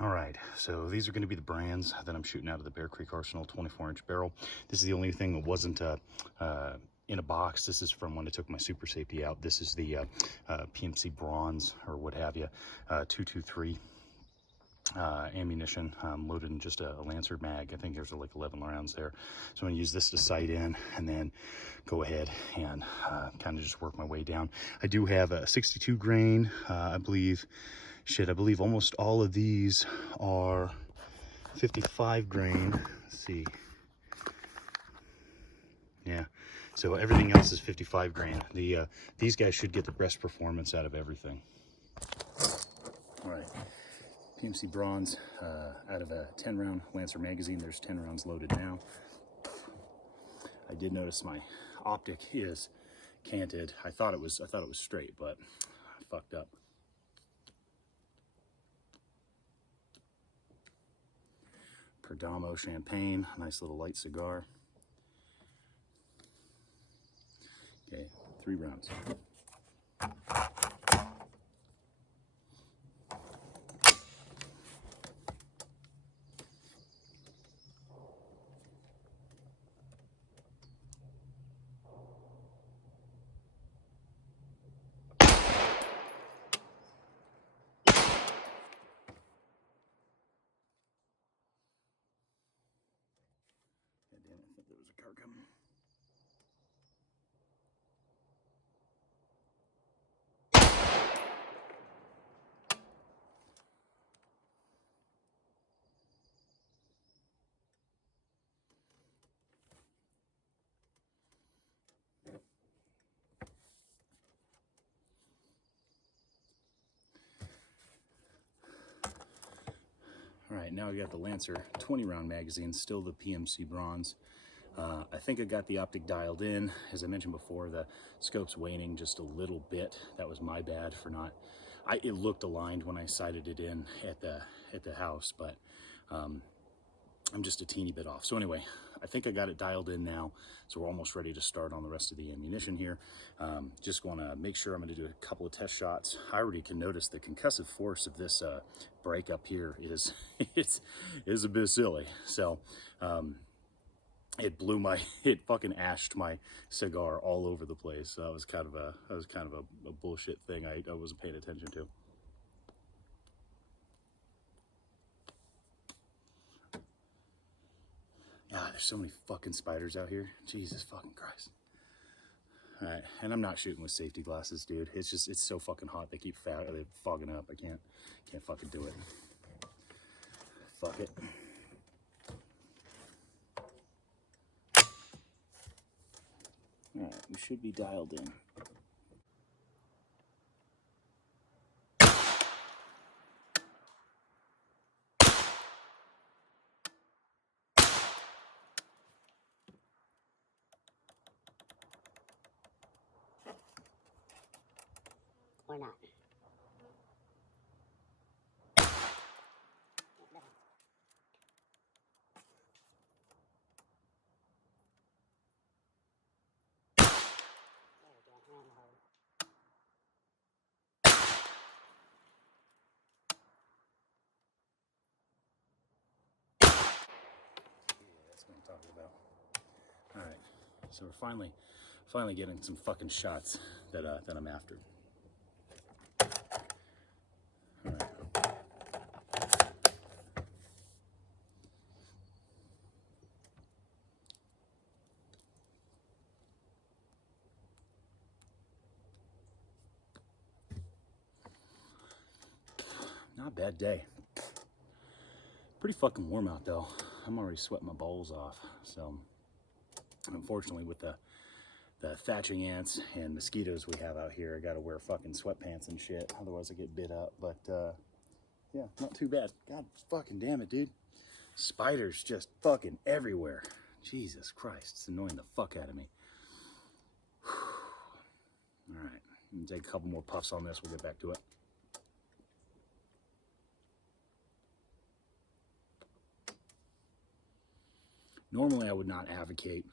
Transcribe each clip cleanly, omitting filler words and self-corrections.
All right, so these are going to be the brands that I'm shooting out of the Bear Creek Arsenal 24-inch barrel. This is the only thing that wasn't in a box. This is from when I took my super safety out. This is the PMC Bronze, or what have you, 223 ammunition, loaded in just a Lancer mag. I think there's like 11 rounds there. So I'm going to use this to sight in and then go ahead and kind of just work my way down. I do have a 62 grain, I believe. Shit, I believe almost all of these are 55 grain. Let's see. Yeah, so everything else is 55 grain. These guys should get the best performance out of everything. All right, PMC Bronze, out of a 10-round Lancer magazine. There's 10 rounds loaded now. I did notice my optic is canted. I thought it was straight, but I fucked up. Perdomo champagne, nice little light cigar. Okay, 3 rounds. God damn it, I thought there was a car coming. All right, now we got the Lancer 20-round magazine, still the PMC Bronze. I think I got the optic dialed in. As I mentioned before, the scope's waning just a little bit. That was my bad for not. It looked aligned when I sighted it in at the house, but I'm just a teeny bit off. So anyway, I think I got it dialed in now, so we're almost ready to start on the rest of the ammunition here. Just want to make sure I'm going to do a couple of test shots. I already can notice the concussive force of this break up here is is a bit silly. So it fucking ashed my cigar all over the place. So that was kind of a bullshit thing I wasn't paying attention to. God, there's so many fucking spiders out here. Jesus fucking Christ. All right, and I'm not shooting with safety glasses, dude. It's so fucking hot. They keep fogging up. I can't fucking do it. Fuck it. All right, we should be dialed in. Or not. That's what I'm talking about. All right, so we're finally getting some fucking shots that I'm after. All right. Not a bad day. Pretty fucking warm out though. I'm already sweating my balls off. So unfortunately with the thatching ants and mosquitoes we have out here, I gotta wear fucking sweatpants and shit. Otherwise I get bit up. But yeah, not too bad. God fucking damn it, dude. Spiders just fucking everywhere. Jesus Christ, it's annoying the fuck out of me. All right, I'm gonna take a couple more puffs on this. We'll get back to it. Normally, I would not advocate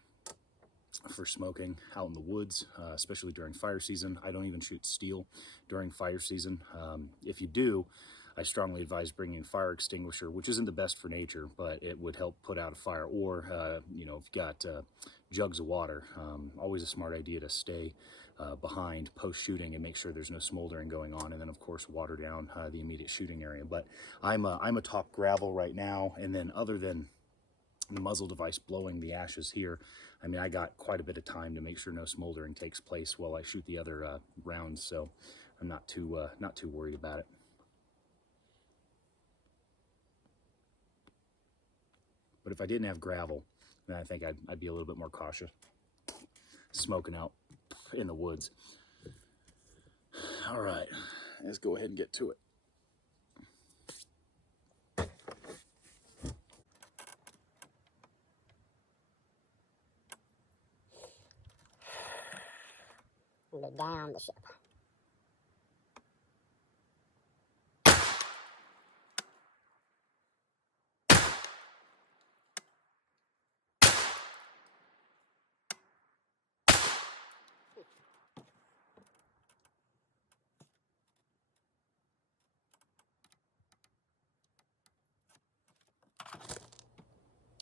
for smoking out in the woods, especially during fire season. I don't even shoot steel during fire season. If you do, I strongly advise bringing a fire extinguisher, which isn't the best for nature, but it would help put out a fire. Or, you know, if you've got jugs of water, always a smart idea to stay behind post-shooting and make sure there's no smoldering going on, and then of course water down the immediate shooting area. But I'm a top gravel right now, and then other than the muzzle device blowing the ashes here, I mean, I got quite a bit of time to make sure no smoldering takes place while I shoot the other rounds, so I'm not too worried about it. But if I didn't have gravel, then I think I'd be a little bit more cautious smoking out in the woods. All right, let's go ahead and get to it. Go down the ship.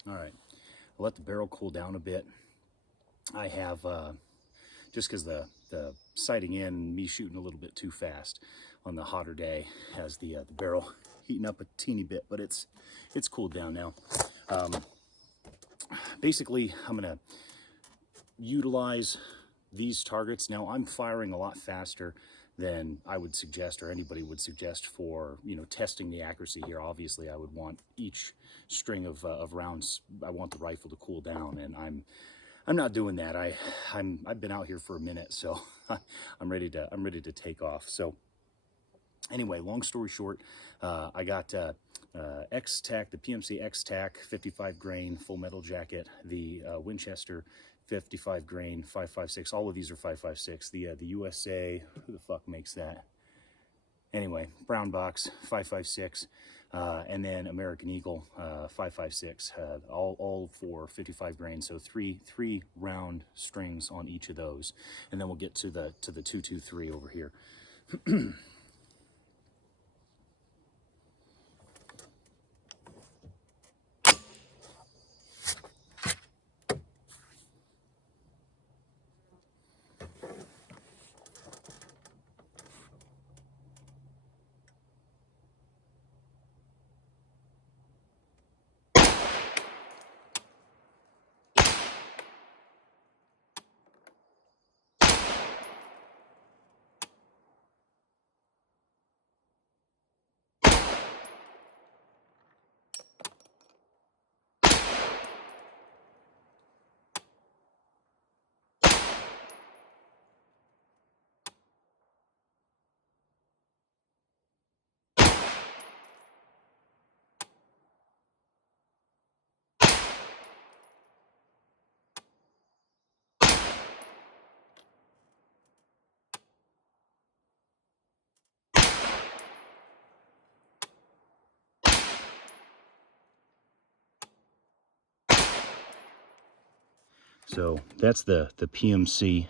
All right, I'll let the barrel cool down a bit. I have, just because the sighting in, me shooting a little bit too fast on the hotter day, has the barrel heating up a teeny bit, but it's cooled down now. Basically, I'm gonna utilize these targets. Now, I'm firing a lot faster than I would suggest, or anybody would suggest, for, you know, testing the accuracy here. Obviously, I would want each string of rounds, I want the rifle to cool down, and I'm not doing that. I've been out here for a minute, so I'm ready to take off. So anyway, long story short, I got X-Tac, the PMC X-Tac 55 grain full metal jacket, the Winchester 55 grain 5.56. All of these are 5.56. The USA, who the fuck makes that? Anyway, brown box 5.56, and then American Eagle 5.56. All for 55 grain. So three round strings on each of those, and then we'll get to the 223 over here. So that's the PMC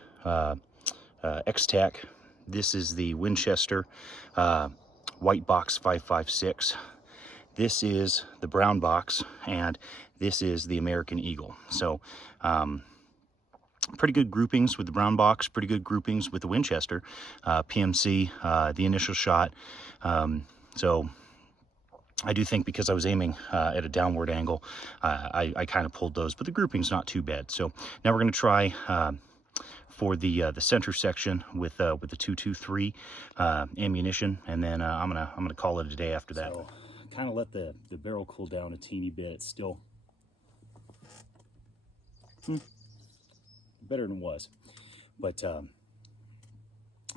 X-Tac. This is the Winchester White Box 5.56. This is the brown box, and this is the American Eagle. So pretty good groupings with the brown box, pretty good groupings with the Winchester PMC, the initial shot. So I do think, because I was aiming at a downward angle, I kind of pulled those, but the grouping's not too bad. So now we're going to try for the center section with the 223 ammunition, and then I'm gonna call it a day after that. So kind of let the barrel cool down a teeny bit. It's still better than it was, but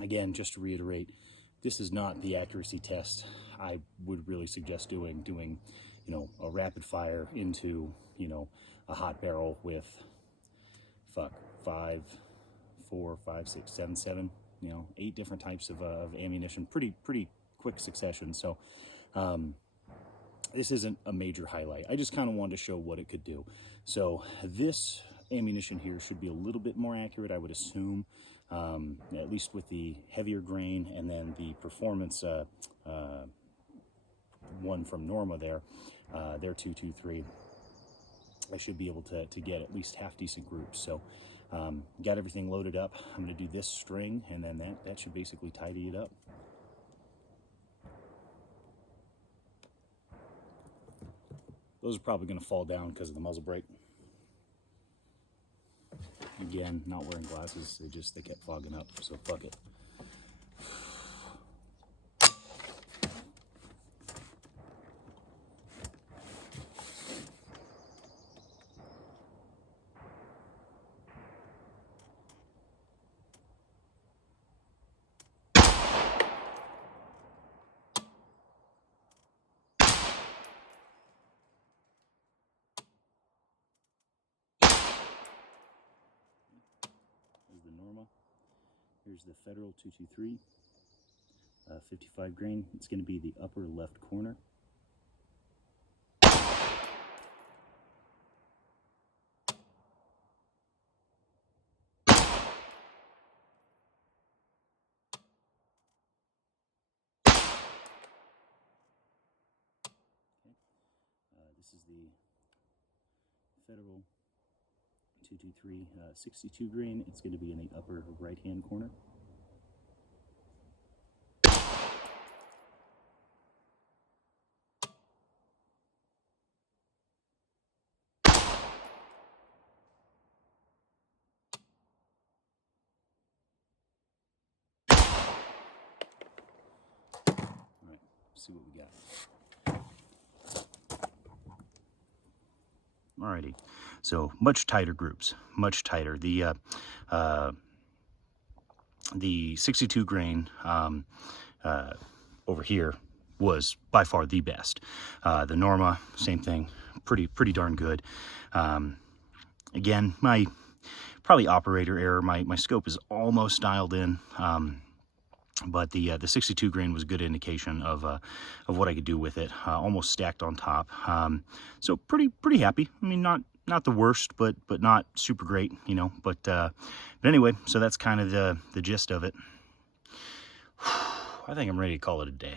again, just to reiterate, this is not the accuracy test I would really suggest doing, you know, a rapid fire into, you know, a hot barrel with 5, 4, 5, 6, 7, 7, you know, 8 different types of ammunition, pretty quick succession. So this isn't a major highlight. I just kind of wanted to show what it could do. So this ammunition here should be a little bit more accurate, I would assume, at least with the heavier grain, and then the performance one from Norma there, their 223, I should be able to get at least half decent groups. So got everything loaded up. I'm going to do this string, and then that should basically tidy it up. Those are probably going to fall down because of the muzzle brake. Again, not wearing glasses, they kept fogging up, so fuck it. The Norma. Here's the Federal 223, 55 grain. It's going to be the upper left corner. This is the Federal 223, 62 grain. It's going to be in the upper right hand corner. All right, see what we got. Alrighty, so much tighter groups, much tighter. The 62 grain over here was by far the best. The Norma, same thing, pretty darn good. Again, my probably operator error. My scope is almost dialed in. But the 62 grain was a good indication of what I could do with it. Almost stacked on top. So pretty happy. I mean, not the worst, but not super great, you know. But anyway, so that's kind of the gist of it. I think I'm ready to call it a day.